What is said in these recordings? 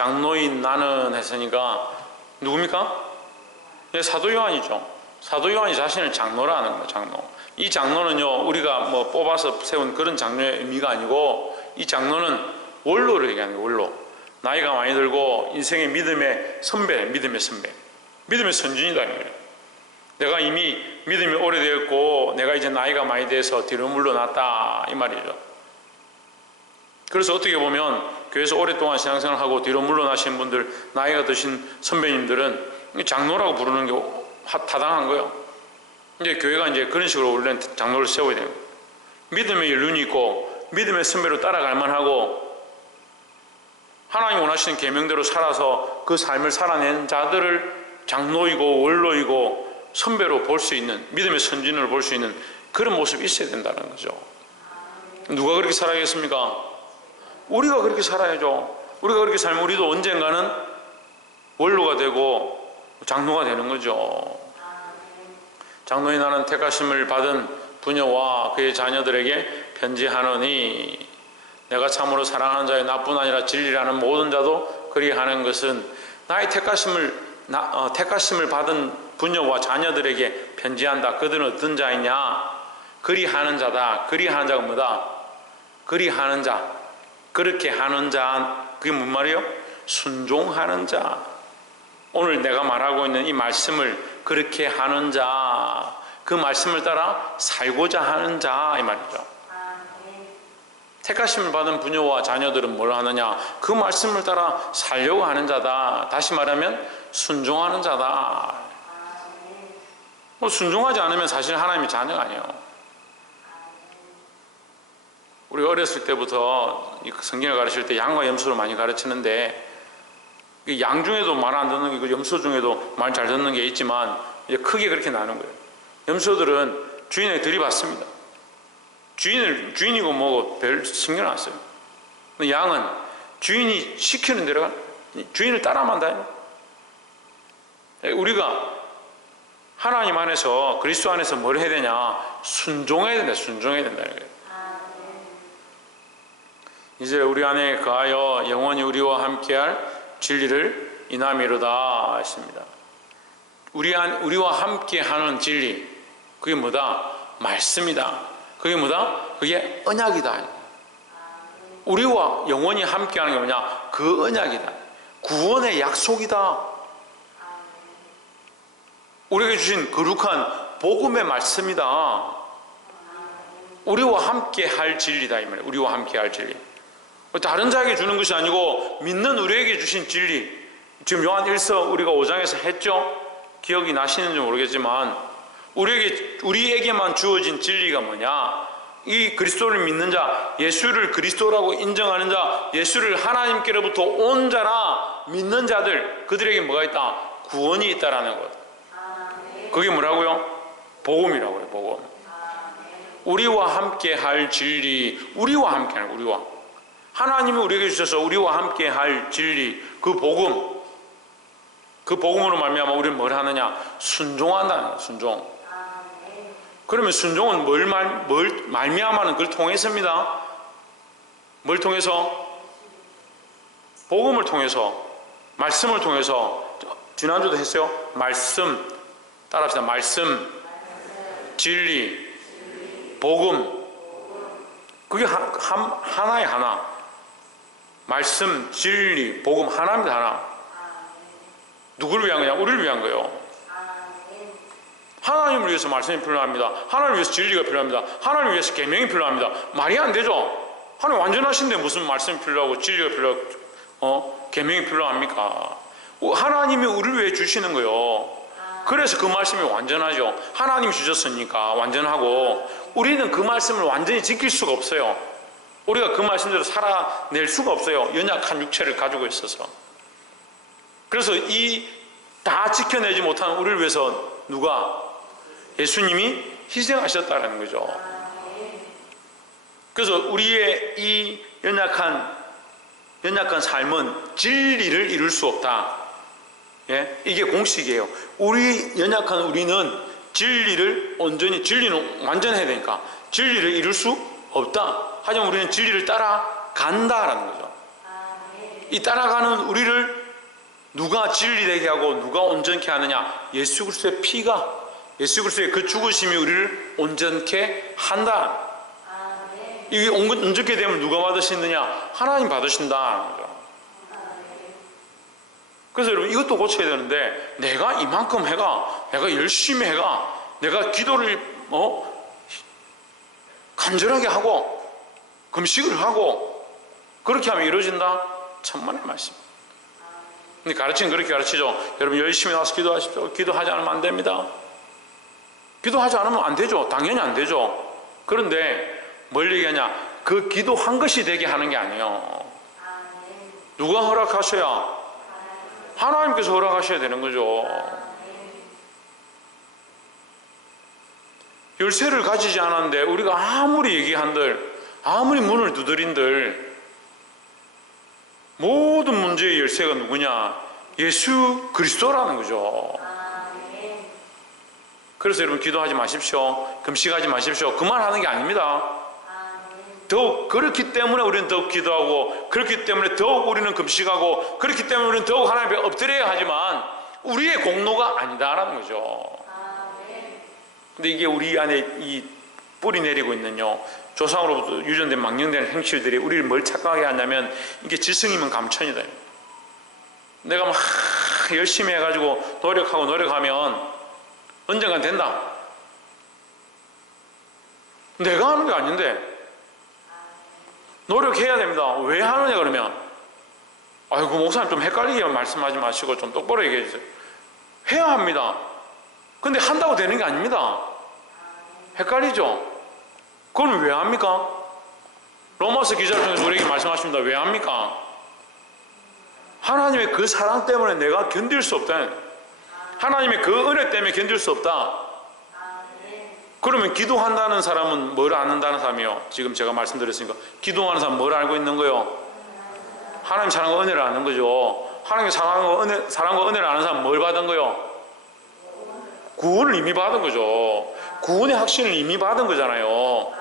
장로인 나는 했으니까 누굽니까? 예, 사도 요한이죠. 사도 요한이 자신을 장로라는 거예요. 장로. 이 장로는요, 우리가 뭐 뽑아서 세운 그런 장로의 의미가 아니고, 이 장로는 원로를 얘기하는 거예요. 원로. 나이가 많이 들고 인생의 믿음의 선배, 믿음의 선진이다. 내가 이미 믿음이 오래되었고 내가 이제 나이가 많이 돼서 뒤로 물러났다, 이 말이죠. 그래서 어떻게 보면 교회에서 오랫동안 신앙생활하고 뒤로 물러나신 분들, 나이가 드신 선배님들은 장로라고 부르는 게 타당한 거예요. 이제 교회가 이제 그런 식으로 원래는 장로를 세워야 돼요. 믿음의 연륜이 있고 믿음의 선배로 따라갈 만하고 하나님 원하시는 계명대로 살아서 그 삶을 살아낸 자들을 장로이고 원로이고 선배로 볼 수 있는, 믿음의 선진으로 볼 수 있는 그런 모습이 있어야 된다는 거죠. 누가 그렇게 살아야겠습니까? 우리가 그렇게 살아야죠. 우리가 그렇게 살면 우리도 언젠가는 원로가 되고 장로가 되는 거죠. 장로인 나는 택하심을 받은 부녀와 그의 자녀들에게 편지하노니 내가 참으로 사랑하는 자의 나뿐 아니라 진리라는 모든 자도 그리하는 것은 나의 택하심을 받은 부녀와 자녀들에게 편지한다. 그들은 어떤 자이냐? 그리하는 자다. 그리하는 자가 뭐다? 그리하는 자. 그렇게 하는 자. 그게 뭔 말이에요? 순종하는 자. 오늘 내가 말하고 있는 이 말씀을 그렇게 하는 자, 그 말씀을 따라 살고자 하는 자, 이 말이죠. 택하심을 받은 부녀와 자녀들은 뭘 하느냐? 그 말씀을 따라 살려고 하는 자다. 다시 말하면 순종하는 자다. 순종하지 않으면 사실 하나님의 자녀가 아니에요. 우리 어렸을 때부터 성경을 가르칠 때 양과 염소를 많이 가르치는데, 양 중에도 말 안 듣는 게 있고 염소 중에도 말 잘 듣는 게 있지만 이제 크게 그렇게 나눈 거예요. 염소들은 주인에게 들이받습니다. 주인이고 뭐고 별 신경 안 써요. 양은 주인이 시키는 대로 주인을 따라만 다녀요. 우리가 하나님 안에서, 그리스도 안에서 뭘 해야 되냐? 순종해야 된다. 순종해야 된다는 거예요. 이제 우리 안에 거하여 영원히 우리와 함께할 진리를 인함이로다 했습니다. 우리와 함께하는 진리, 그게 뭐다? 말씀이다. 그게 뭐다? 그게 언약이다. 우리와 영원히 함께하는 게 뭐냐? 그 언약이다. 구원의 약속이다. 우리에게 주신 거룩한 복음의 말씀이다. 우리와 함께할 진리다, 이 말이에요. 우리와 함께할 진리. 다른 자에게 주는 것이 아니고 믿는 우리에게 주신 진리. 지금 요한 1서 우리가 5장에서 했죠? 기억이 나시는지 모르겠지만 우리에게만 주어진 진리가 뭐냐? 이 그리스도를 믿는 자, 예수를 그리스도라고 인정하는 자, 예수를 하나님께로부터 온 자라 믿는 자들, 그들에게 뭐가 있다? 구원이 있다라는 것. 그게 뭐라고요? 복음이라고 그래요. 복음. 우리와 함께 할 진리, 우리와 함께 하는, 우리와 하나님이 우리에게 주셔서 우리와 함께 할 진리, 그 복음, 그 복음으로 말미암아 우리는 뭘 하느냐? 순종한다는 거예요. 순종. 그러면 순종은 뭘 말미암아는 그걸 통해서입니다. 뭘 통해서? 복음을 통해서, 말씀을 통해서. 지난주도 했어요. 말씀, 따라합시다. 말씀, 진리, 복음. 그게 하나의 하나. 말씀, 진리, 복음 하나입니다. 하나. 누구를 위한 거냐? 우리를 위한 거예요. 하나님을 위해서 말씀이 필요합니다. 하나님을 위해서 진리가 필요합니다. 하나님을 위해서 계명이 필요합니다. 말이 안 되죠. 하나님 완전하신데 무슨 말씀이 필요하고 진리가 필요하고 계명이 필요합니까? 하나님이 우리를 위해 주시는 거예요. 그래서 그 말씀이 완전하죠. 하나님이 주셨으니까 완전하고, 우리는 그 말씀을 완전히 지킬 수가 없어요. 우리가 그 말씀대로 살아낼 수가 없어요. 연약한 육체를 가지고 있어서. 그래서 이 다 지켜내지 못하는 우리를 위해서 누가? 예수님이 희생하셨다는 거죠. 그래서 우리의 이 연약한 삶은 진리를 이룰 수 없다. 예? 이게 공식이에요. 연약한 우리는 진리는 완전해야 되니까 진리를 이룰 수 없다. 하지만 우리는 진리를 따라간다라는 거죠. 이 따라가는 우리를 누가 진리되게 하고 누가 온전케 하느냐? 예수 그리스도의 피가, 예수 그리스도의 그 죽으심이 우리를 온전케 한다. 이게 온전케 되면 누가 받으시느냐? 하나님 받으신다. 그래서 여러분 이것도 고쳐야 되는데, 내가 이만큼 해가, 내가 열심히 해가, 내가 기도를 간절하게 하고 금식을 하고 그렇게 하면 이루어진다? 천만의 말씀. 근데 가르치는 그렇게 가르치죠. 여러분 열심히 나와서 기도하십시오. 기도하지 않으면 안 됩니다. 기도하지 않으면 안 되죠. 당연히 안 되죠. 그런데 뭘 얘기하냐? 그 기도한 것이 되게 하는 게 아니에요. 누가 허락하셔야? 하나님께서 허락하셔야 되는 거죠. 열쇠를 가지지 않았는데 우리가 아무리 얘기한들, 아무리 문을 두드린들, 모든 문제의 열쇠가 누구냐? 예수 그리스도라는 거죠. 그래서 여러분 기도하지 마십시오. 금식하지 마십시오. 그만하는 게 아닙니다. 더욱 그렇기 때문에 우리는 더욱 기도하고, 그렇기 때문에 더욱 우리는 금식하고, 그렇기 때문에 우리는 더욱 하나님 앞에 엎드려야 하지만 우리의 공로가 아니다라는 거죠. 근데 이게 우리 안에 이 뿌리 내리고 있는요, 조상으로부터 유전된 망령된 행실들이 우리를 뭘 착각하게 하냐면, 이게 지성이면 감천이다. 내가 막 열심히 해가지고 노력하면 언젠간 된다. 내가 하는 게 아닌데 노력해야 됩니다. 왜 하느냐 그러면, 아이고 목사님 좀 헷갈리게 말씀하지 마시고 좀 똑바로 얘기해 주세요. 해야 합니다. 근데 한다고 되는 게 아닙니다. 헷갈리죠? 그럼 왜 합니까? 로마서 기자를 통해서 우리에게 말씀하십니다. 왜 합니까? 하나님의 그 사랑 때문에 내가 견딜 수 없다. 하나님의 그 은혜 때문에 견딜 수 없다. 그러면 기도한다는 사람은 뭘 아는다는 사람이요? 지금 제가 말씀드렸으니까 기도하는 사람은 뭘 알고 있는 거요? 하나님 사랑과 은혜를 아는 거죠. 하나님의 사랑과 은혜를 아는 사람은 뭘 받은 거요? 구원을 이미 받은 거죠. 구원의 확신을 이미 받은 거잖아요.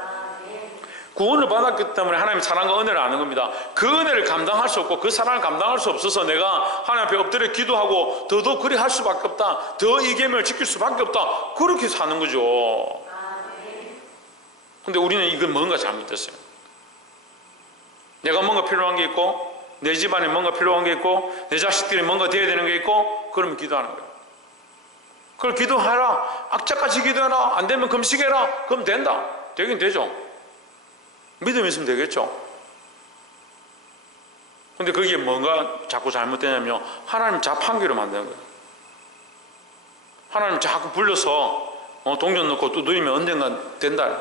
구원을 받았기 때문에 하나님의 사랑과 은혜를 아는 겁니다. 그 은혜를 감당할 수 없고 그 사랑을 감당할 수 없어서 내가 하나님 앞에 엎드려 기도하고 더더욱 그리 할 수밖에 없다. 더 이 계명을 지킬 수밖에 없다. 그렇게 사는 거죠. 근데 우리는 이건 뭔가 잘못됐어요. 내가 뭔가 필요한 게 있고, 내 집안에 뭔가 필요한 게 있고, 내 자식들이 뭔가 돼야 되는 게 있고, 그러면 기도하는 거예요. 그걸 기도해라. 악착같이 기도해라. 안 되면 금식해라. 그럼 된다. 되긴 되죠. 믿음이 있으면 되겠죠. 근데 그게 뭔가 자꾸 잘못되냐면 하나님 자판기로 만드는 거예요. 하나님 자꾸 불러서 동전 넣고 또 누리면 언젠간 된다.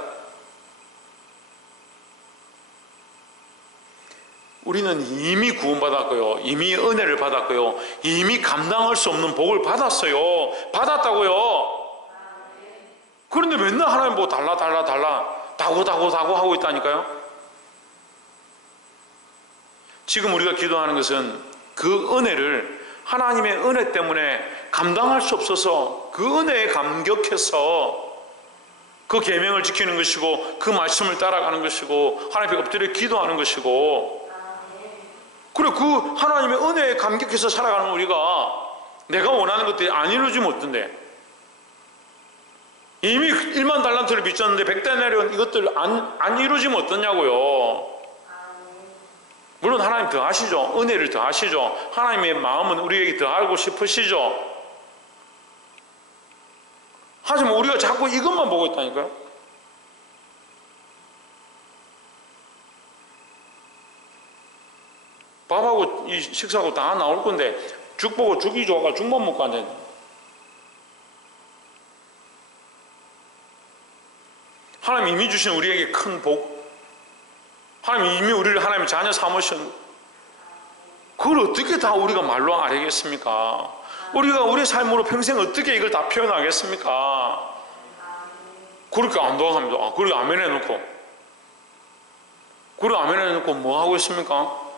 우리는 이미 구원받았고요, 이미 은혜를 받았고요, 이미 감당할 수 없는 복을 받았어요. 받았다고요. 그런데 맨날 하나님 뭐 달라 다고 하고 있다니까요. 지금 우리가 기도하는 것은 그 은혜를, 하나님의 은혜 때문에 감당할 수 없어서 그 은혜에 감격해서 그 계명을 지키는 것이고, 그 말씀을 따라가는 것이고, 하나님 앞에 엎드려 기도하는 것이고, 그래 그 하나님의 은혜에 감격해서 살아가는 우리가 내가 원하는 것들이 안 이루어지면 어떤데? 이미 1만 달란트를 빚졌는데 100데나리온 이것들 안 이루어지면 어떠냐고요. 물론 하나님 더 하시죠. 은혜를 더 하시죠. 하나님의 마음은 우리에게 더 알고 싶으시죠. 하지만 우리가 자꾸 이것만 보고 있다니까요. 밥하고 이 식사하고 다 나올 건데 죽 보고 죽이 좋아가 죽만 먹고 앉아있는. 하나님 이미 주신 우리에게 큰 복, 하나님 이미 우리를 하나님의 자녀 삼으신, 그걸 어떻게 다 우리가 말로 알겠습니까? 우리가 우리의 삶으로 평생 어떻게 이걸 다 표현하겠습니까? 그렇게 안 도와갑니다. 그렇게 아멘 해놓고, 그렇게 아멘 해놓고 뭐 하고 있습니까?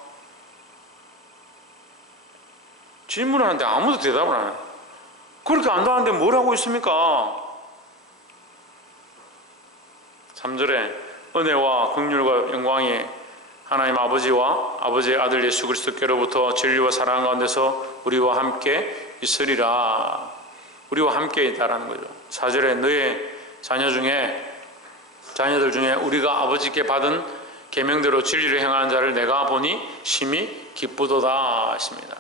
질문하는데 아무도 대답을 안 해요. 그렇게 안 도와하는데 뭘 하고 있습니까? 3절에 은혜와 긍휼과 영광이 하나님 아버지와 아버지의 아들 예수 그리스도께로부터 진리와 사랑 가운데서 우리와 함께 있으리라. 우리와 함께 있다라는 거죠. 4절에 너의 자녀들 중에 우리가 아버지께 받은 계명대로 진리를 행하는 자를 내가 보니 심히 기쁘도다 했습니다.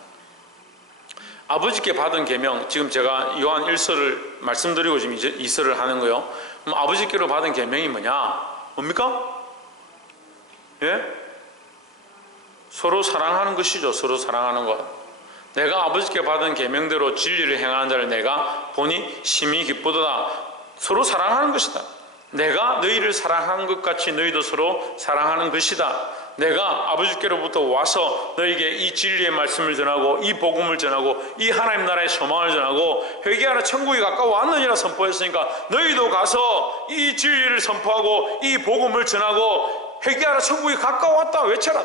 아버지께 받은 계명, 지금 제가 요한 1서를 말씀드리고 지금 2서를 하는 거요. 그럼 아버지께로 받은 계명이 뭐냐? 뭡니까? 예? 서로 사랑하는 것이죠. 서로 사랑하는 것. 내가 아버지께 받은 계명대로 진리를 행하는 자를 내가 보니 심히 기쁘도다. 서로 사랑하는 것이다. 내가 너희를 사랑하는 것 같이 너희도 서로 사랑하는 것이다. 내가 아버지께로부터 와서 너희에게 이 진리의 말씀을 전하고 이 복음을 전하고 이 하나님 나라의 소망을 전하고 회개하라 천국이 가까워 왔느니라 선포했으니까 너희도 가서 이 진리를 선포하고 이 복음을 전하고 회개하라 천국이 가까워 왔다 외쳐라.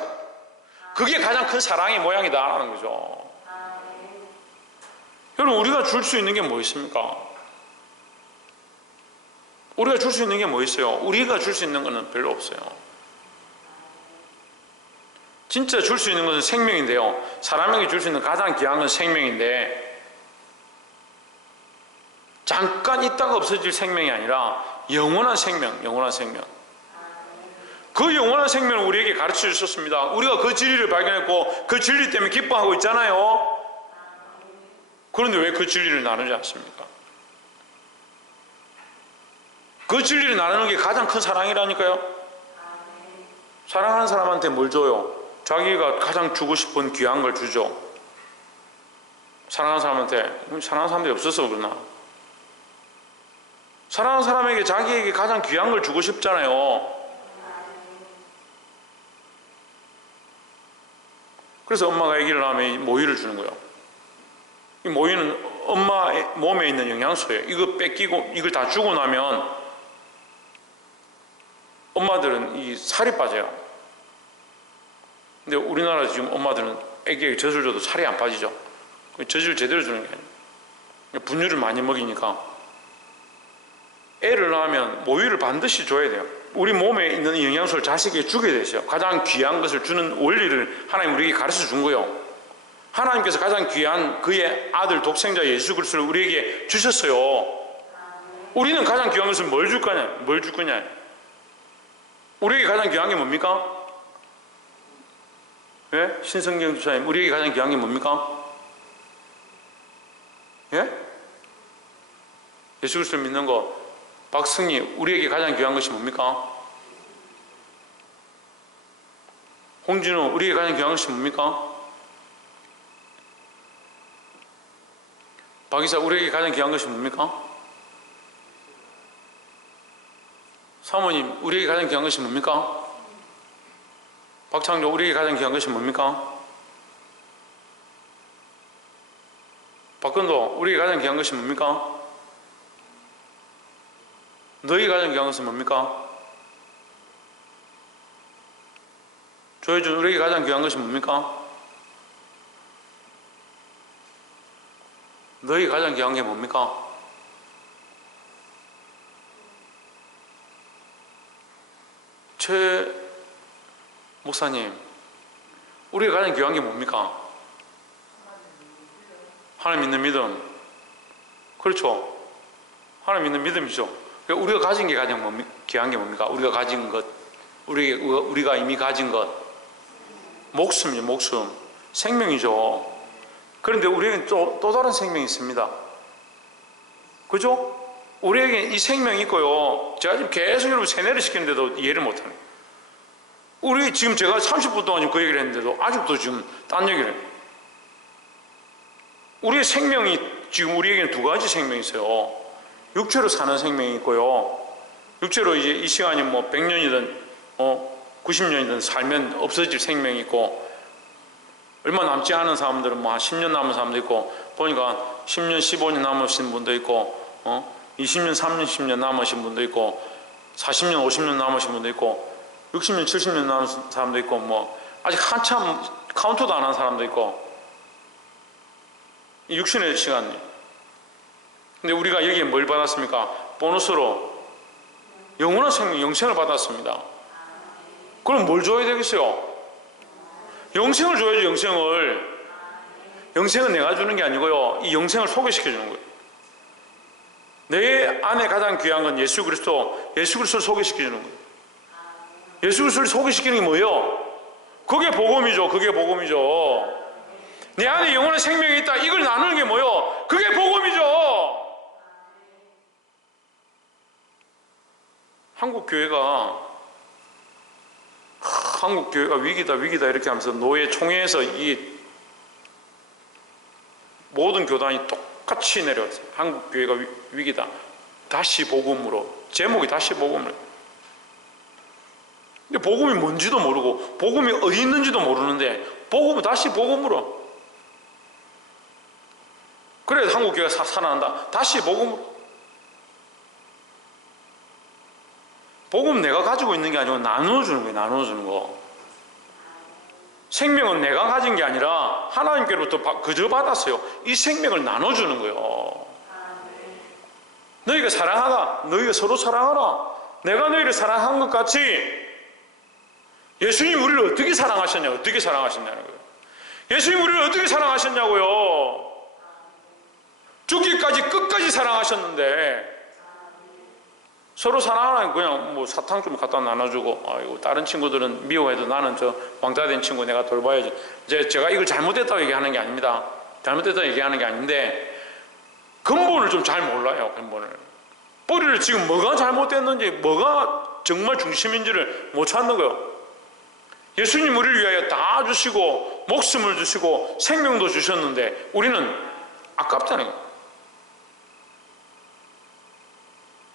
그게 가장 큰 사랑의 모양이다라는 거죠. 여러분, 우리가 줄 수 있는 게 뭐 있습니까? 우리가 줄 수 있는 게 뭐 있어요? 우리가 줄 수 있는 것은 별로 없어요. 진짜 줄 수 있는 것은 생명인데요. 사람에게 줄 수 있는 가장 귀한 건 생명인데, 잠깐 있다가 없어질 생명이 아니라 영원한 생명, 영원한 생명. 그 영원한 생명을 우리에게 가르쳐 주셨습니다. 우리가 그 진리를 발견했고 그 진리 때문에 기뻐하고 있잖아요. 그런데 왜 그 진리를 나누지 않습니까? 그 진리를 나누는 게 가장 큰 사랑이라니까요. 사랑하는 사람한테 뭘 줘요? 자기가 가장 주고 싶은 귀한 걸 주죠. 사랑하는 사람한테. 사랑하는 사람들이 없어서 그러나? 사랑하는 사람에게 자기에게 가장 귀한 걸 주고 싶잖아요. 그래서 엄마가 아기를 낳으면 이 모유를 주는 거예요. 이 모유는 엄마 몸에 있는 영양소예요. 이거 뺏기고 이걸 다 주고 나면 엄마들은 이 살이 빠져요. 근데 우리나라 지금 엄마들은 아기에게 젖을 줘도 살이 안 빠지죠. 젖을 제대로 주는 게 아니에요. 분유를 많이 먹이니까. 애를 낳으면 모유를 반드시 줘야 돼요. 우리 몸에 있는 영양소를 자식에게 주게 되죠. 가장 귀한 것을 주는 원리를 하나님 우리에게 가르쳐 준 거예요. 하나님께서 가장 귀한 그의 아들 독생자 예수 그리스도를 우리에게 주셨어요. 우리는 가장 귀한 것을 뭘 줄 거냐? 뭘 줄 거냐? 우리에게 가장 귀한 게 뭡니까? 예? 신성경 주사님, 우리에게 가장 귀한 게 뭡니까? 예? 예수 그리스도 믿는 거. 박승희, 우리에게 가장 귀한 것이 뭡니까? 홍진우, 우리에게 가장 귀한 것이 뭡니까? 박이사, 우리에게 가장 귀한 것이 뭡니까? 사모님, 우리에게 가장 귀한 것이 뭡니까? 박창조, 우리에게 가장 귀한 것이 뭡니까? 박근도, 우리에게 가장 귀한 것이 뭡니까? 너희 가장 귀한 것은 뭡니까? 조혜준, 우리에게 가장 귀한 것이 뭡니까? 너희 가장 귀한 게 뭡니까? 최 목사님, 우리가 가장 귀한 게 뭡니까? 하나님 믿는 믿음. 그렇죠. 하나님 믿는 믿음이죠. 우리가 가진 게 가장 귀한 게 뭡니까? 우리가 가진 것, 우리가 이미 가진 것, 목숨이죠. 목숨, 생명이죠. 그런데 우리에겐 또 다른 생명이 있습니다. 그죠? 우리에게 이 생명이 있고요. 제가 지금 계속 여러분 세뇌를 시키는데도 이해를 못하네. 우리 지금 제가 30분 동안 그 얘기를 했는데도 아직도 지금 딴 얘기를 해요. 우리의 생명이 지금 우리에게는 두 가지 생명이 있어요. 육체로 사는 생명이 있고요. 육체로 이제 이 시간이 뭐 100년이든 90년이든 살면 없어질 생명이 있고, 얼마 남지 않은 사람들은 뭐 한 10년 남은 사람도 있고, 보니까 10년, 15년 남으신 분도 있고, 20년, 30년 남으신 분도 있고, 40년, 50년 남으신 분도 있고, 60년, 70년 남은 사람도 있고, 뭐 아직 한참 카운트도 안 한 사람도 있고, 이 육신의 시간. 근데 우리가 여기에 뭘 받았습니까? 보너스로 영원한 생명, 영생을 받았습니다. 그럼 뭘 줘야 되겠어요? 영생을 줘야죠. 영생은 내가 주는 게 아니고요, 이 영생을 소개시켜 주는 거예요. 내 안에 가장 귀한 건 예수 그리스도를 소개시켜 주는 거예요. 예수 그리스도를 소개시키는 게 뭐예요? 그게 복음이죠. 내 안에 영원한 생명이 있다, 이걸 나누는 게 뭐예요? 그게 복음이죠. 한국 교회가 위기다 이렇게 하면서 노예 총회에서 이 모든 교단이 똑같이 내려왔어요. 한국 교회가 위기다, 다시 복음으로. 제목이 다시 복음으로. 근데 복음이 뭔지도 모르고 복음이 어디 있는지도 모르는데 복음은 다시 복음으로. 그래 한국 교회가 살아난다. 다시 복음으로. 복음 내가 가지고 있는 게 아니고 나누어주는 거예요. 나누어주는 거. 생명은 내가 가진 게 아니라 하나님께로부터 그저 받았어요. 이 생명을 나눠주는 거예요. 너희가 사랑하라. 너희가 서로 사랑하라. 내가 너희를 사랑한 것 같이 예수님 우리를 어떻게 사랑하셨냐고요. 예수님 우리를 어떻게 사랑하셨냐고요. 죽기까지 끝까지 사랑하셨는데 서로 사랑하라는 그냥 뭐 사탕 좀 갖다 나눠주고, 아이고 다른 친구들은 미워해도 나는 저 왕따 된 친구 내가 돌봐야지. 제가 이걸 잘못했다고 얘기하는 게 아닙니다. 잘못했다고 얘기하는 게 아닌데 근본을 좀 잘 몰라요. 뿌리를 지금 뭐가 잘못됐는지, 뭐가 정말 중심인지를 못 찾는 거예요. 예수님 우리를 위하여 다 주시고 목숨을 주시고 생명도 주셨는데 우리는 아깝다는 거예요.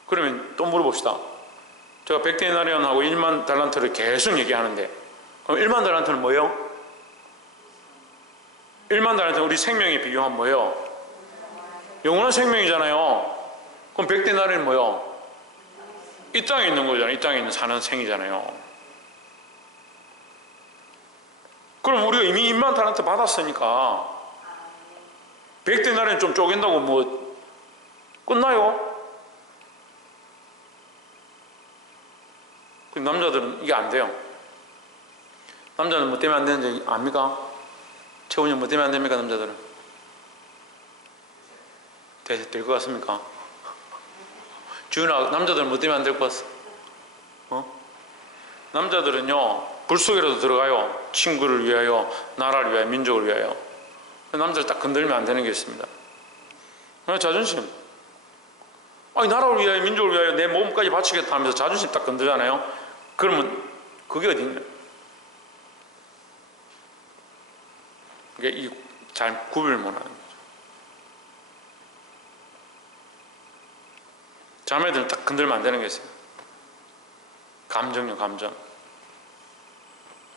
그러면 또 물어봅시다. 제가 100데나리온하고 1만 달란트를 계속 얘기하는데 그럼 1만 달란트는 뭐예요? 1만 달란트는 우리 생명에 비교하면 뭐예요? 영원한 생명이잖아요. 그럼 100데나리온은 뭐예요? 이 땅에 있는 거잖아요. 이 땅에 있는 사는 생이잖아요. 그럼 우리가 이미 1만 달란트 받았으니까 100데나리온 좀 쪼갠다고 뭐 끝나요? 남자들은 이게 안 돼요. 남자는 뭐 때문에 안 되는지 압니까? 최훈이 뭐 때문에 안 됩니까? 남자들은 될 것 같습니까? 주윤아, 남자들은 뭐 때문에 안 될 것 같어? 남자들은요 불 속에라도 들어가요. 친구를 위하여, 나라를 위하여, 민족을 위하여. 남자를 딱 건들면 안 되는 게 있습니다. 자존심. 아니 나라를 위하여, 민족을 위하여 내 몸까지 바치겠다 하면서 자존심 딱 건들잖아요. 그러면 그게 어딨냐? 이게 잘 구별을 못하는 거죠. 자매들은 딱 건들면 안 되는 게 있어요. 감정요.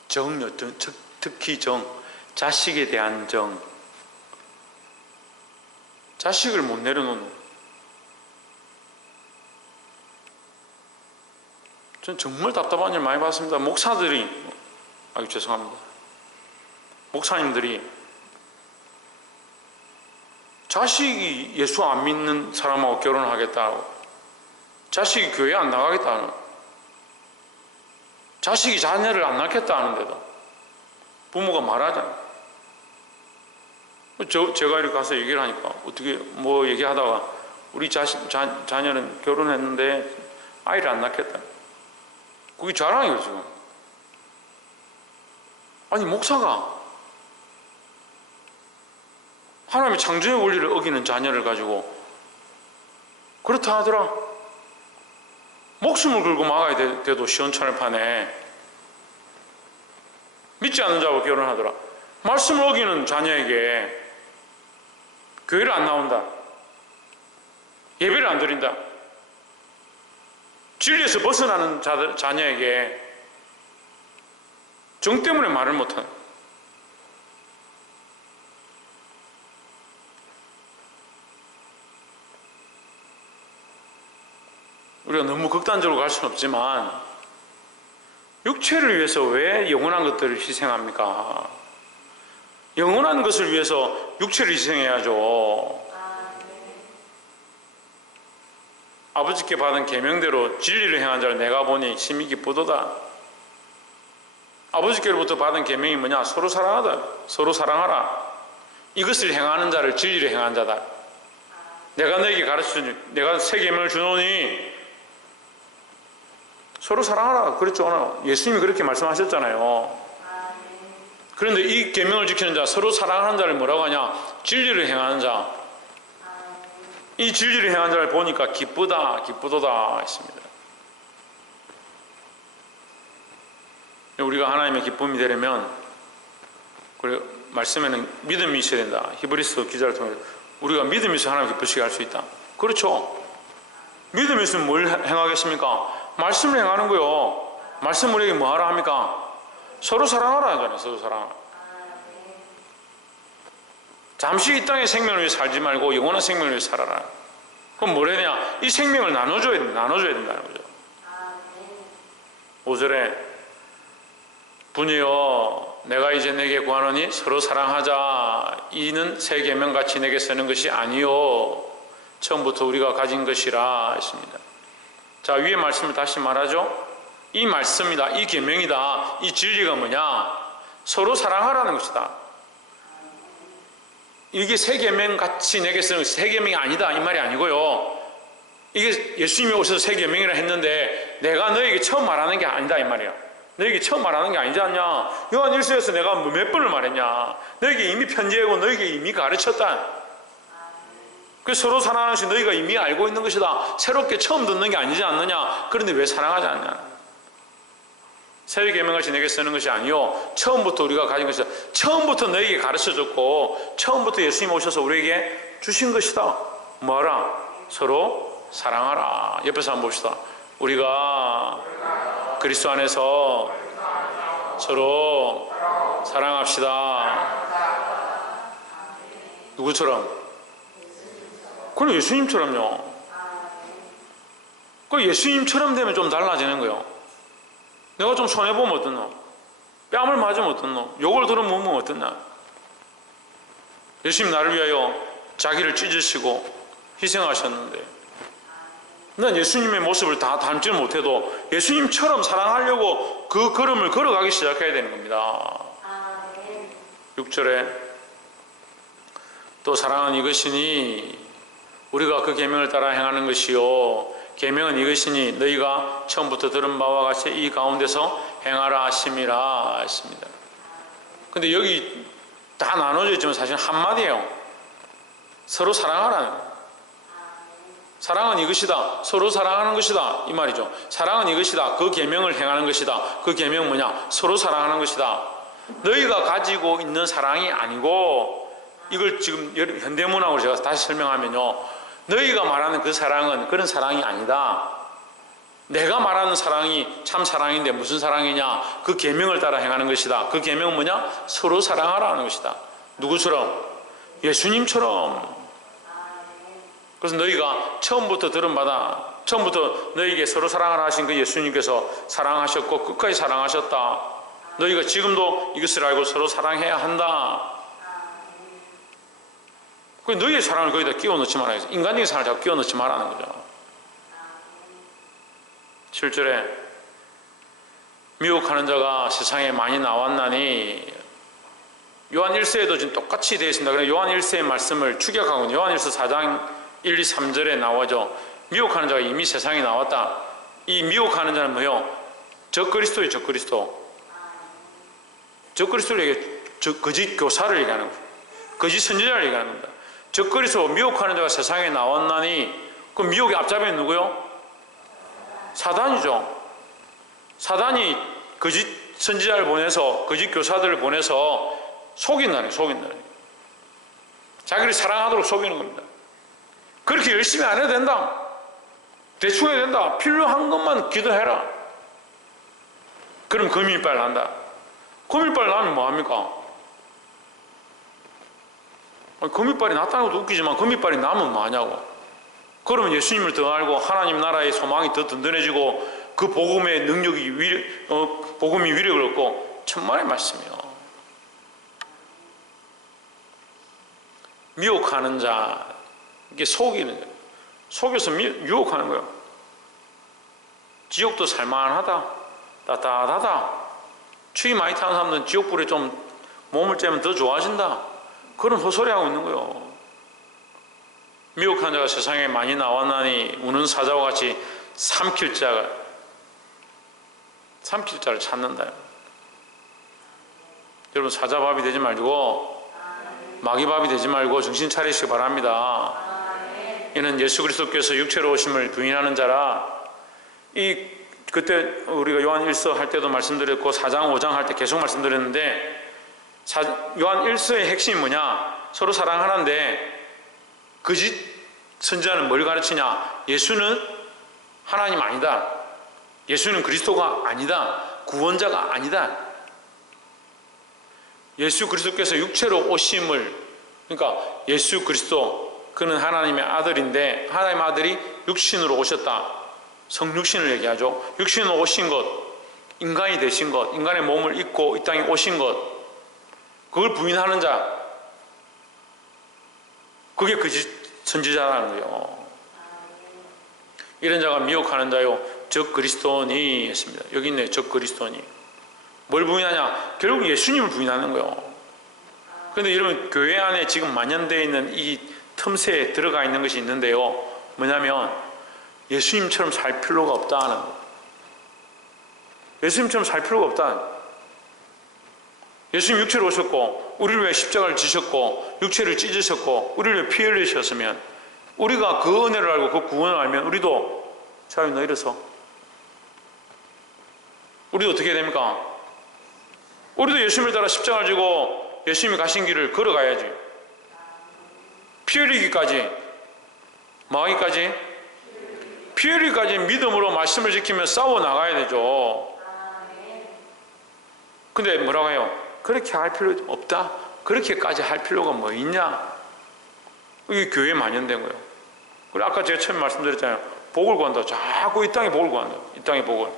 정요. 특히 자식에 대한 정. 자식을 못 내려놓는. 전 정말 답답한 일 많이 봤습니다. 목사님들이 자식이 예수 안 믿는 사람하고 결혼하겠다고, 자식이 교회 안 나가겠다는, 자식이 자녀를 안 낳겠다 하는데도 부모가 말하잖아요. 제가 이렇게 가서 얘기를 하니까 어떻게 뭐 얘기하다가 우리 자녀는 결혼했는데 아이를 안 낳겠다. 그게 자랑이에요 지금. 아니 목사가 하나님의 창조의 원리를 어기는 자녀를 가지고 그렇다 하더라. 목숨을 걸고 막아야 돼도 시원찮을 판에 믿지 않는 자하고 결혼하더라. 말씀을 어기는 자녀에게 교회를 안 나온다, 예배를 안 드린다, 진리에서 벗어나는 자녀에게 정 때문에 말을 못하는. 우리가 너무 극단적으로 갈 수는 없지만 육체를 위해서 왜 영원한 것들을 희생합니까? 영원한 것을 위해서 육체를 희생해야죠. 아버지께 받은 계명대로 진리를 행한 자를 내가 보니 심히 기쁘도다. 아버지께로부터 받은 계명이 뭐냐? 서로 사랑하다. 서로 사랑하라. 이것을 행하는 자를 진리를 행한 자다. 내가 너에게 가르쳐주니, 내가 새 계명을 주노니 서로 사랑하라. 그랬죠. 예수님이 그렇게 말씀하셨잖아요. 그런데 이 계명을 지키는 자, 서로 사랑하는 자를 뭐라고 하냐? 진리를 행하는 자. 이 진리를 행하는 자를 보니까 기쁘다, 기쁘도다 했습니다. 우리가 하나님의 기쁨이 되려면, 그리고 말씀에는 믿음이 있어야 된다. 히브리서 기자를 통해 우리가 믿음이 있어 하나님 기쁘시게 할 수 있다. 그렇죠. 믿음이 있으면 뭘 행하겠습니까? 말씀을 행하는 거요. 말씀 우리에게 뭐 하라 합니까? 서로 사랑하라 하잖아요. 서로 사랑하라. 잠시 이 땅의 생명을 위해 살지 말고 영원한 생명을 위해 살아라. 그럼 뭘 해야 되냐? 이 생명을 나눠줘야 된다는 거죠. 5절에 분이여 내가 이제 내게 구하노니 서로 사랑하자. 이는 새 계명같이 내게 쓰는 것이 아니요 처음부터 우리가 가진 것이라 했습니다. 자, 위의 말씀을 다시 말하죠. 이 말씀이다, 이 계명이다, 이 진리가 뭐냐? 서로 사랑하라는 것이다. 이게 새 계명같이 내게 쓰는 것이 새 계명이 아니다 이 말이 아니고요. 이게 예수님이 오셔서 새 계명이라 했는데 내가 너에게 처음 말하는 게 아니다 이 말이야. 너에게 처음 말하는 게 아니지 않냐? 요한 1서에서 내가 몇 번을 말했냐? 너에게 이미 편지하고 너에게 이미 가르쳤다. 그 서로 사랑하는 것이 너희가 이미 알고 있는 것이다. 새롭게 처음 듣는 게 아니지 않느냐? 그런데 왜 사랑하지 않냐? 새 계명같이 내게 쓰는 것이 아니요 처음부터 우리가 가진 것이다. 처음부터 너에게 가르쳐줬고 처음부터 예수님 오셔서 우리에게 주신 것이다. 뭐하라? 서로 사랑하라. 옆에서 한번 봅시다. 우리가 그리스도 안에서 서로 사랑합시다. 누구처럼? 그럼 예수님처럼요. 그 예수님처럼 되면 좀 달라지는 거예요. 내가 좀 손해보면 어떻노? 뺨을 맞으면 어떻노? 욕을 들으면 어떻나? 예수님 나를 위하여 자기를 찢으시고 희생하셨는데 난 예수님의 모습을 다 닮지 못해도 예수님처럼 사랑하려고 그 걸음을 걸어가기 시작해야 되는 겁니다. 6절에 또 사랑은 이것이니 우리가 그 계명을 따라 행하는 것이요 계명은 이것이니 너희가 처음부터 들은 바와 같이 이 가운데서 행하라 하심이라 했습니다. 근데 여기 다 나눠져 있지만 사실 한마디예요. 서로 사랑하라는 거예요. 사랑은 이것이다. 서로 사랑하는 것이다. 이 말이죠. 사랑은 이것이다. 그 계명을 행하는 것이다. 그 계명은 뭐냐? 서로 사랑하는 것이다. 너희가 가지고 있는 사랑이 아니고 이걸 지금 현대문학으로 제가 다시 설명하면요. 너희가 말하는 그 사랑은 그런 사랑이 아니다. 내가 말하는 사랑이 참 사랑인데 무슨 사랑이냐? 그 계명을 따라 행하는 것이다. 그 계명은 뭐냐? 서로 사랑하라는 것이다. 누구처럼? 예수님처럼. 그래서 너희가 처음부터 들은 바다, 처음부터 너희에게 서로 사랑하라 하신 그 예수님께서 사랑하셨고 끝까지 사랑하셨다. 너희가 지금도 이것을 알고 서로 사랑해야 한다. 그 너희의 사랑을 거기다 끼워 넣지 말아야 돼. 인간적인 사랑을 자꾸 끼워 넣지 말라는 거죠. 7절에 미혹하는 자가 세상에 많이 나왔나니 요한 1서에도 지금 똑같이 되어 있습니다. 그래서 요한 1서의 말씀을 추격하고 요한 1서 4장 1, 2, 3절에 나오죠. 미혹하는 자가 이미 세상에 나왔다. 이 미혹하는 자는 뭐예요? 적그리스도예요. 적그리스도. 적그리스도를 얘기해. 거짓 교사를 얘기하는 거예요. 거짓 선지자를 얘기하는 겁니다. 적그리스도 미혹하는 자가 세상에 나왔나니 그 미혹의 앞잡이는 누구요? 사단이죠. 사단이 거짓 선지자를 보내서 거짓 교사들을 보내서 속인다는 거예요. 자기를 사랑하도록 속이는 겁니다. 그렇게 열심히 안 해도 된다. 대충 해도 된다. 필요한 것만 기도해라. 그럼 금일발 난다. 금일발 나면 뭐합니까? 금일발이 났다는 것도 웃기지만 금일발이 나면 뭐하냐고. 그러면 예수님을 더 알고 하나님 나라의 소망이 더 든든해지고 그 복음의 능력이 복음이 위력을 얻고 천만의 말씀이요. 미혹하는 자, 이게 속이는 거예요. 속여서 유혹하는 거예요. 지옥도 살만하다, 따뜻하다. 추위 많이 타는 사람들은 지옥불에 좀 몸을 쬐면 더 좋아진다. 그런 헛소리하고 있는 거예요. 미혹한 자가 세상에 많이 나왔나니 우는 사자와 같이 삼킬 자를 찾는다. 여러분, 사자밥이 되지 말고 마귀밥이 되지 말고 정신 차리시기 바랍니다. 이는 예수 그리스도께서 육체로 오심을 부인하는 자라. 그때 우리가 요한 1서 할 때도 말씀드렸고 4장 5장 할 때 계속 말씀드렸는데, 요한 1서의 핵심이 뭐냐? 서로 사랑하는데 거짓 선지자는 뭘 가르치냐? 예수는 하나님 아니다. 예수는 그리스도가 아니다. 구원자가 아니다. 예수 그리스도께서 육체로 오심을, 그러니까 예수 그리스도, 그는 하나님의 아들인데 하나님의 아들이 육신으로 오셨다. 성육신을 얘기하죠. 육신으로 오신 것, 인간이 되신 것, 인간의 몸을 입고 이 땅에 오신 것, 그걸 부인하는 자, 그게 거짓 선지자라는 거예요. 이런 자가 미혹하는 자요 적 그리스도니 했습니다. 여기 있네, 적 그리스도니. 뭘 부인하냐? 결국 예수님을 부인하는 거예요. 그런데 여러분, 교회 안에 지금 만연되어 있는 이 틈새에 들어가 있는 것이 있는데요, 뭐냐면 예수님처럼 살 필요가 없다는 거예요. 예수님처럼 살 필요가 없다. 예수님 육체로 오셨고 우리를 위해 십자가를 지셨고 육체를 찢으셨고 우리를 위해 피 흘리셨으면, 우리가 그 은혜를 알고 그 구원을 알면 우리도 자, 너 이래서 우리도 어떻게 됩니까? 우리도 예수님을 따라 십자가를 지고 예수님이 가신 길을 걸어가야지. 피 흘리기까지, 망하기까지, 피 흘리기까지 믿음으로 말씀을 지키며 싸워 나가야 되죠. 근데 뭐라고 해요? 그렇게 할 필요 없다? 그렇게까지 할 필요가 뭐 있냐? 이게 교회에 만연된 거예요. 그리고 아까 제가 처음에 말씀드렸잖아요. 복을 구한다. 자꾸 이 땅에 복을 구한다. 이 땅에 복을.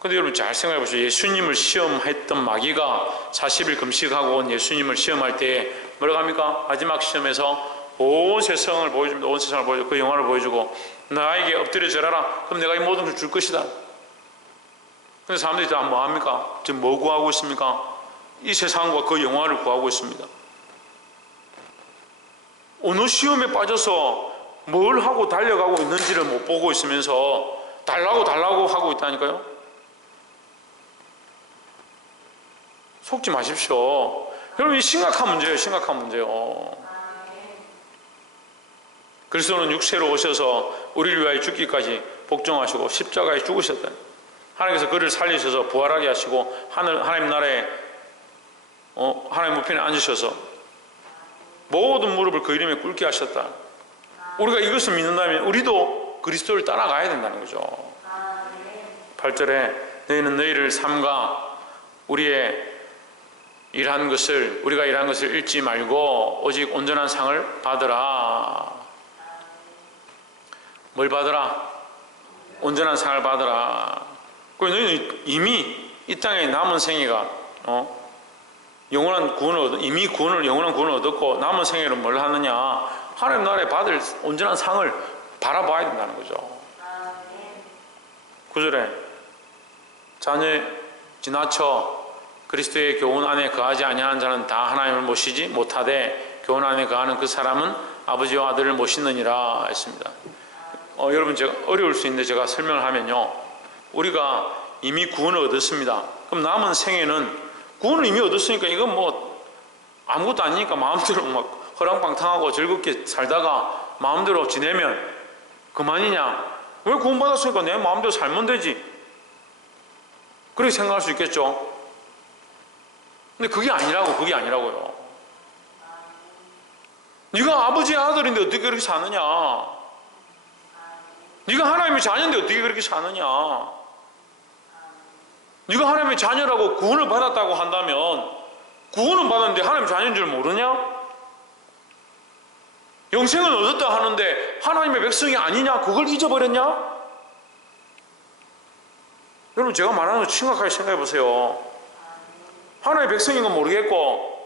근데 여러분 잘 생각해 보세요. 예수님을 시험했던 마귀가 40일 금식하고 온 예수님을 시험할 때 뭐라고 합니까? 마지막 시험에서 온 세상을 보여줍니다. 온 세상을 보여주고 그 영화를 보여주고, 나에게 엎드려 절하라. 그럼 내가 이 모든 걸 줄 것이다. 근데 사람들이 다 뭐합니까? 지금 뭐 구하고 있습니까? 이 세상과 그 영화를 구하고 있습니다. 어느 시험에 빠져서 뭘 하고 달려가고 있는지를 못 보고 있으면서 달라고 하고 있다니까요. 속지 마십시오. 여러분, 이 심각한 문제예요. 심각한 문제예요. 그리스도는 육체로 오셔서 우리를 위하여 죽기까지 복종하시고 십자가에 죽으셨다. 하나님께서 그를 살리셔서 부활하게 하시고 하나님 나라에 하나님 우편에 앉으셔서 모든 무릎을 그 이름에 꿇게 하셨다. 우리가 이것을 믿는다면 우리도 그리스도를 따라가야 된다는 거죠. 8절에 너희는 너희를 삼가 우리가 일한 것을 잃지 말고 오직 온전한 상을 받으라. 뭘 받으라? 온전한 상을 받으라. 너희는 이미 이 땅에 남은 생애가 영원한 구원을 영원한 구원을 얻었고, 남은 생애로 뭘 하느냐? 하나님 나라에 받을 온전한 상을 바라봐야 된다는 거죠. 9절에 자녀 지나쳐 그리스도의 교훈 안에 거하지 아니하는 자는 다 하나님을 모시지 못하되 교훈 안에 거하는 그 사람은 아버지와 아들을 모시느니라 했습니다. 여러분, 제가 어려울 수 있는데 제가 설명을 하면요, 우리가 이미 구원을 얻었습니다. 그럼 남은 생애는 구원을 이미 얻었으니까 이건 뭐 아무것도 아니니까 마음대로 막 허랑방탕하고 즐겁게 살다가 마음대로 지내면 그만이냐? 왜 구원받았으니까 내 마음대로 살면 되지? 그렇게 생각할 수 있겠죠. 근데 그게 아니라고요. 네가 아버지의 아들인데 어떻게 그렇게 사느냐? 네가 하나님의 자녀인데 어떻게 그렇게 사느냐? 네가 하나님의 자녀라고 구원을 받았다고 한다면, 구원은 받았는데 하나님의 자녀인 줄 모르냐? 영생은 얻었다 하는데 하나님의 백성이 아니냐? 그걸 잊어버렸냐? 여러분, 제가 말하는 거 심각하게 생각해 보세요. 하나님의 백성인 건 모르겠고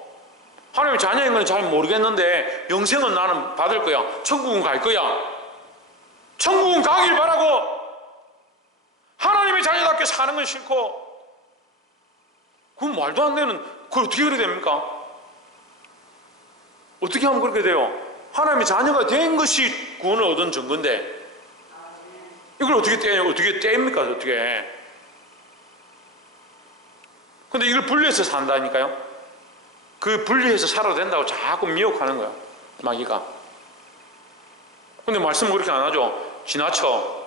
하나님의 자녀인 건 잘 모르겠는데 영생은 나는 받을 거야. 천국은 갈 거야. 천국은 가길 바라고 하나님의 자녀답게 사는 건 싫고 그건 말도 안 되는, 그걸 어떻게 그렇게 됩니까? 어떻게 하면 그렇게 돼요? 하나님의 자녀가 된 것이 구원을 얻은 증거인데 이걸 어떻게 떼요? 어떻게 떼입니까? 어떻게? 근데 이걸 분리해서 산다니까요? 그 분리해서 살아도 된다고 자꾸 미혹하는 거야, 마귀가. 근데 말씀은 그렇게 안 하죠. 지나쳐.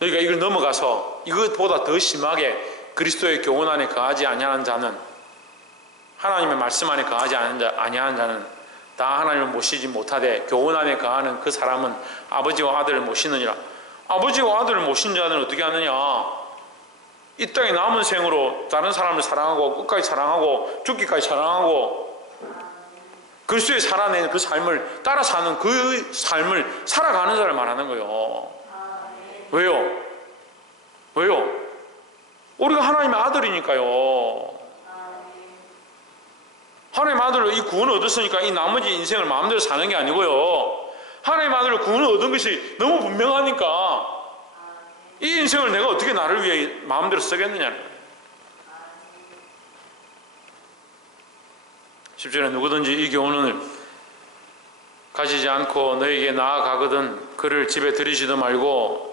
너희가 이걸 넘어가서 이것보다 더 심하게 그리스도의 교훈 안에 거하지 아니하는 자는, 하나님의 말씀 안에 거하지 아니하는 자는 다 하나님을 모시지 못하되 교훈 안에 거하는 그 사람은 아버지와 아들을 모시느니라. 아버지와 아들을 모신 자는 어떻게 하느냐? 이 땅에 남은 생으로 다른 사람을 사랑하고 끝까지 사랑하고 죽기까지 사랑하고 그리스도의 살아낸 그 삶을 따라 사는 그 삶을 살아가는 자를 말하는 거예요. 왜요? 왜요? 우리가 하나님의 아들이니까요. 하나님의 아들로 이 구원을 얻었으니까 이 나머지 인생을 마음대로 사는 게 아니고요. 하나님의 아들로 구원을 얻은 것이 너무 분명하니까 이 인생을 내가 어떻게 나를 위해 마음대로 쓰겠느냐는 거예요. 10절에 누구든지 이 교훈을 가지지 않고 너에게 나아가거든 그를 집에 들이지도 말고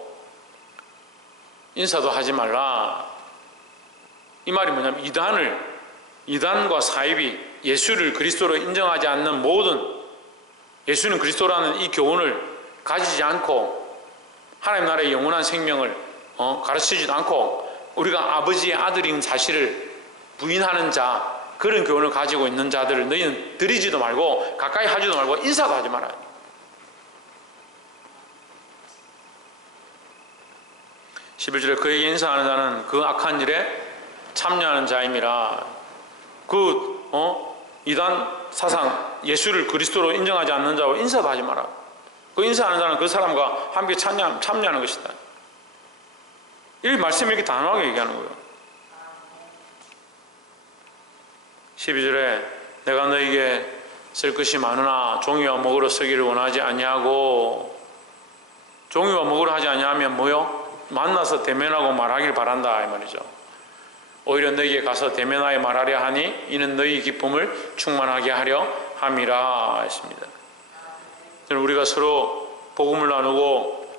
인사도 하지 말라. 이 말이 뭐냐면 이단과 사입이 예수를 그리스도로 인정하지 않는 모든, 예수는 그리스도라는 이 교훈을 가지지 않고 하나님 나라의 영원한 생명을 가르치지도 않고 우리가 아버지의 아들인 사실을 부인하는 자, 그런 교훈을 가지고 있는 자들을 너희는 들이지도 말고 가까이 하지도 말고 인사도 하지 말아요. 11절에 그에게 인사하는 자는 그 악한 일에 참여하는 자임이라. 이단 사상, 예수를 그리스도로 인정하지 않는 자와 인사도 하지 마라. 그 인사하는 자는 그 사람과 함께 참여하는 것이다. 이 말씀이 이렇게 단호하게 얘기하는 거예요. 12절에 내가 너에게 쓸 것이 많으나 종이와 목으로 쓰기를 원하지 아니하고, 종이와 목으로 하지 아니하면 뭐요? 만나서 대면하고 말하길 바란다 이 말이죠. 오히려 너희에게 가서 대면하여 말하려 하니 이는 너희 기쁨을 충만하게 하려 함이라 했습니다. 우리가 서로 복음을 나누고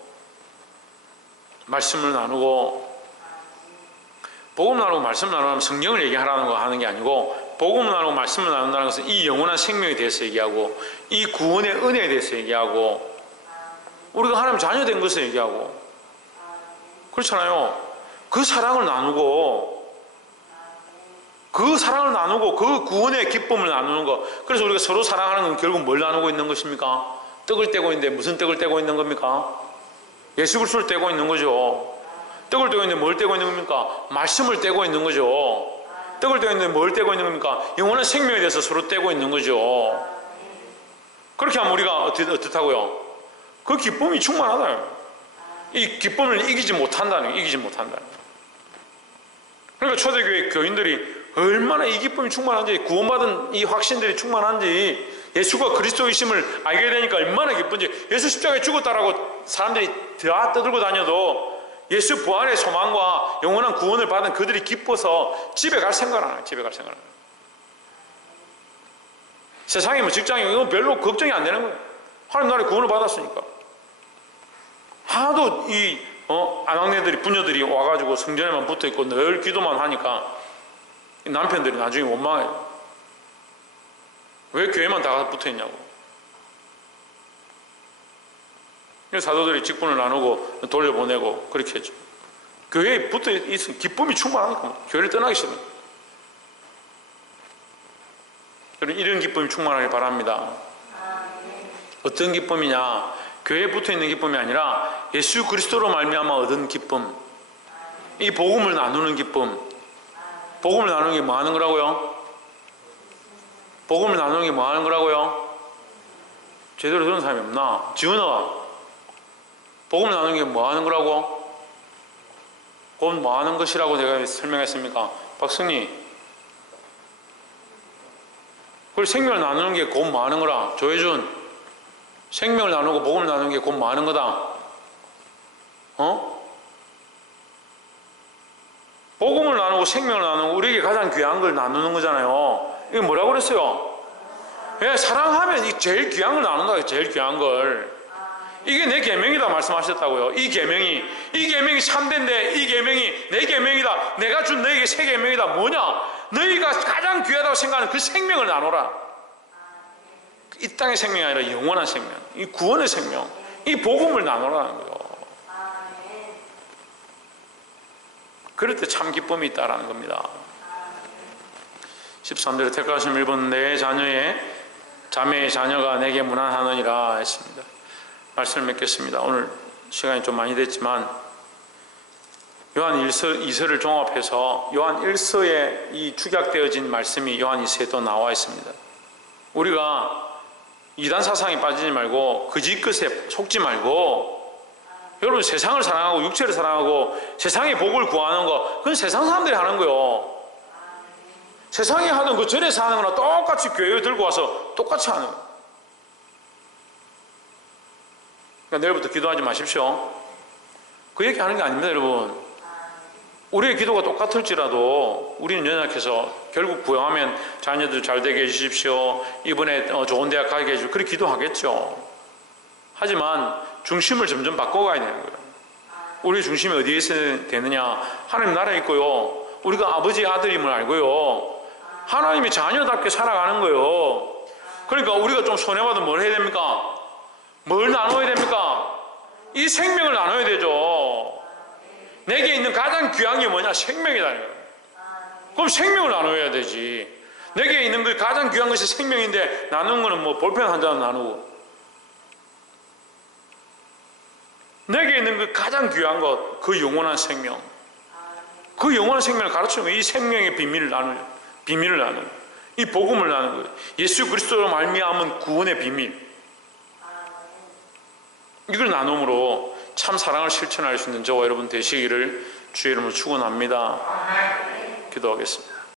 말씀을 나누고, 복음 나누고 말씀 나누면 성경을 얘기하라는 거 하는 게 아니고, 복음 나누고 말씀을 나눈다는 것은 이 영원한 생명에 대해서 얘기하고 이 구원의 은혜에 대해서 얘기하고 우리가 하나님 자녀 된 것을 얘기하고, 그렇잖아요. 그 사랑을 나누고 그 구원의 기쁨을 나누는 거. 그래서 우리가 서로 사랑하는 건 결국 뭘 나누고 있는 것입니까? 떡을 떼고 있는데 무슨 떡을 떼고 있는 겁니까? 예수 그리스도를 떼고 있는 거죠. 떡을 떼고 있는데 뭘 떼고 있는 겁니까? 말씀을 떼고 있는 거죠. 떡을 떼고 있는데 뭘 떼고 있는 겁니까? 영원한 생명에 대해서 서로 떼고 있는 거죠. 그렇게 하면 우리가 어떻다고요? 그 기쁨이 충만하다. 이 기쁨을 이기지 못한다는. 그러니까 초대교회 교인들이 얼마나 이 기쁨이 충만한지, 구원받은 이 확신들이 충만한지, 예수가 그리스도이심을 알게 되니까 얼마나 기쁜지. 예수 십자가에 죽었다라고 사람들이 다 떠들고 다녀도 예수 부활의 소망과 영원한 구원을 받은 그들이 기뻐서 집에 갈 생각을 안 해요. 세상에 뭐 직장에 이거 별로 걱정이 안 되는 거예요. 하나님 나라의 구원을 받았으니까. 하도 이 아낙네들이, 부녀들이 와가지고 성전에만 붙어있고 늘 기도만 하니까 남편들이 나중에 원망해요. 왜 교회만 다 붙어있냐고. 사도들이 직분을 나누고 돌려보내고 그렇게 했죠. 교회에 붙어있으면 기쁨이 충만하니까 교회를 떠나기 싫어요. 이런 기쁨이 충만하길 바랍니다. 어떤 기쁨이냐? 교회에 붙어있는 기쁨이 아니라 예수 그리스도로 말미암아 얻은 기쁨, 이 복음을 나누는 기쁨. 복음을 나누는 게 뭐 하는 거라고요? 복음을 나누는 게 뭐 하는 거라고요? 제대로 들은 사람이 없나? 지훈아, 복음을 나누는 게 뭐 하는 거라고? 곧 뭐 하는 것이라고 내가 설명했습니까? 박승리, 그걸 생명을 나누는 게 곧 뭐 하는 거라? 조혜준, 생명을 나누고 복음을 나누는 게 곧 뭐 하는 거다? 복음을 나누고 생명을 나누고 우리에게 가장 귀한 걸 나누는 거잖아요. 이게 뭐라고 그랬어요? 예, 사랑하면 이 제일 귀한 걸 나눈다. 제일 귀한 걸. 이게 내 계명이다 말씀하셨다고요. 이 계명이 참된데 이 계명이 내 계명이다. 내가 준 너에게 새 계명이다. 뭐냐? 너희가 가장 귀하다고 생각하는 그 생명을 나눠라. 이 땅의 생명이 아니라 영원한 생명, 이 구원의 생명, 이 복음을 나눠라는 거예요. 그럴 때 참 기쁨이 있다라는 겁니다. 13절에 택하신 일본 내 자매의 자녀가 내게 문안하느니라 했습니다. 말씀을 맺겠습니다. 오늘 시간이 좀 많이 됐지만 요한 1서, 2서를 종합해서 요한 1서에 이 축약되어진 말씀이 요한 2서에 또 나와 있습니다. 우리가 이단 사상에 빠지지 말고 거짓 것에 속지 말고, 여러분 세상을 사랑하고 육체를 사랑하고 세상의 복을 구하는 거, 그건 세상 사람들이 하는 거요. 세상이 하던 그 절에서 하는 거나 똑같이 교회에 들고 와서 똑같이 하는 거예요. 그러니까 내일부터 기도하지 마십시오. 그 얘기 하는 게 아닙니다, 여러분. 우리의 기도가 똑같을지라도 우리는 연약해서 결국 구하면 자녀들 잘 되게 해주십시오. 이번에 좋은 대학 가게 해주십시오. 그렇게 기도하겠죠. 하지만 중심을 점점 바꿔가야 되는 거예요. 우리 중심이 어디에 있어야 되느냐? 하나님 나라에 있고요. 우리가 아버지 아들임을 알고요. 하나님이 자녀답게 살아가는 거예요. 그러니까 우리가 좀 손해받으면 뭘 해야 됩니까? 뭘 나눠야 됩니까? 이 생명을 나눠야 되죠. 내게 있는 가장 귀한 게 뭐냐? 생명이다. 그럼 생명을 나눠야 되지. 내게 있는 그 가장 귀한 것이 생명인데 나누는 거는 뭐 볼펜 한 잔 나누고, 내게 있는 그 가장 귀한 것, 그 영원한 생명, 그 영원한 생명을 가르치는 거예요. 이 생명의 비밀을 나누는, 이 복음을 나누는 거예요. 예수 그리스도로 말미암은 구원의 비밀, 이걸 나눔으로 참 사랑을 실천할 수 있는 저와 여러분 되시기를 주의 이름으로 축원합니다. 기도하겠습니다.